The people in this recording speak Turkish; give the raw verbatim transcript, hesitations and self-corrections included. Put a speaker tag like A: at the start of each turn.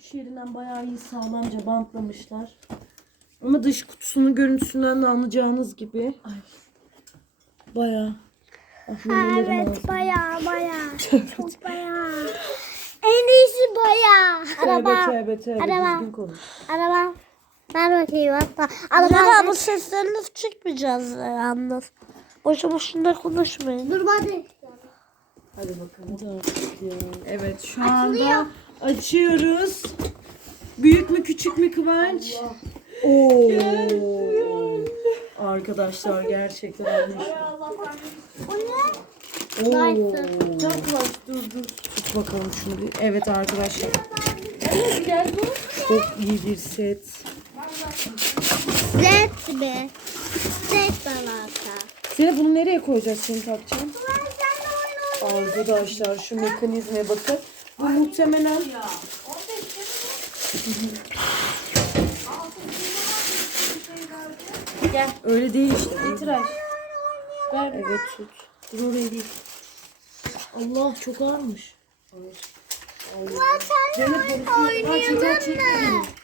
A: iç yerinden bayağı iyi sağlamca bantlamışlar. Ama dış kutusunun görüntüsünden de anlayacağınız gibi. Ay. Bayağı. Ah,
B: Evet bayağı bayağı. Çok bayağı. En iyisi bayağı. Araba.
A: Tövbe tövbe
B: Araba.
A: düzgün konuş.
B: Araba. Ver bakayım hatta. Araba bu seslerini çıkmayacağız yalnız. Boşu boşuna konuşmayın. Dur hadi.
A: Hadi bakalım. Evet şu anda açıyoruz. Büyük mü küçük mü Kıvanç? Oo. Arkadaşlar gerçekten olmuş. Oo. Çok Kıvanç dur dur. Tut bakalım şunu bir. Evet arkadaşlar. Evet gel bu. Çok iyi bir set.
B: Set mi? Set balata.
A: Seni bunu nereye koyacağız şimdi takacağım? Arkadaşlar şu mekanizmaya bakın. Bu muhtemelen gel. Öyle değil işte. İtiraz. Ver. Evet tut. Dur oraya değil. Allah çok ağırmış. Allah.
B: Sen oynayalım mı?